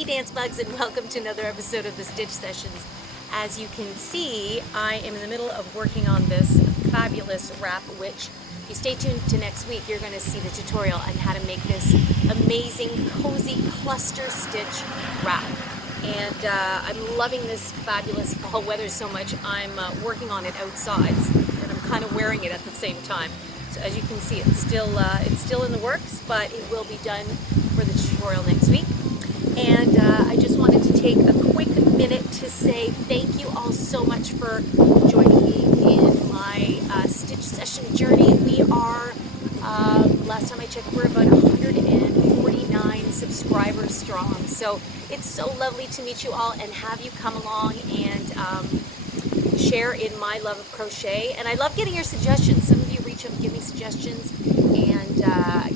Hey Dance Bugs, and welcome to another episode of the Stitch Sessions. As you can see, I am in the middle of working on this fabulous wrap, which if you stay tuned to next week, you're going to see the tutorial on how to make this amazing cozy cluster stitch wrap. And I'm loving this fabulous fall weather so much, I'm working on it outside, and I'm kind of wearing it at the same time. So as you can see, it's still in the works, but it will be done for the tutorial next week. And I just wanted to take a quick minute to say thank you all so much for joining me in my stitch session journey. We are, last time I checked, we're about 149 subscribers strong. So it's so lovely to meet you all and have you come along and share in my love of crochet. And I love getting your suggestions. Some of you reach out and give me suggestions, and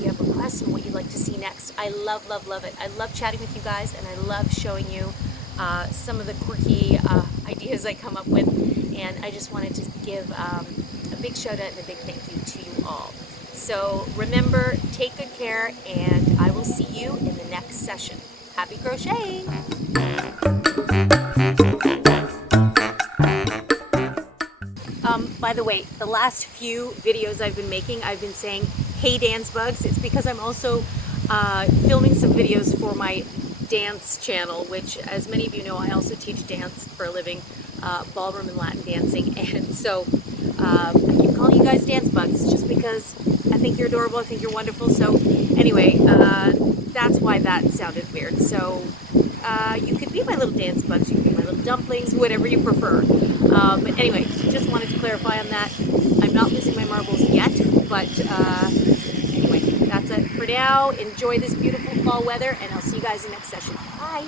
you have requests on what you'd like to see next. I love, love, love it. I love chatting with you guys, and I love showing you some of the quirky ideas I come up with. And I just wanted to give a big shout out and a big thank you to you all. So remember, take good care, and I will see you in the next session. Happy crocheting! By the way, the last few videos I've been making, I've been saying, hey Dance Bugs. It's because I'm also filming some videos for my dance channel, which, as many of you know, I also teach dance for a living, ballroom and Latin dancing. And so I keep calling you guys Dance Bugs just because I think you're adorable, I think you're wonderful. So anyway, that's why that sounded weird. So you could be my little dance bugs, you could be my little dumplings, whatever you prefer. But anyway, just wanted to clarify on that. I'm not losing my marbles yet, but anyway, that's it for now. Enjoy this beautiful fall weather, and I'll see you guys in the next session. Bye!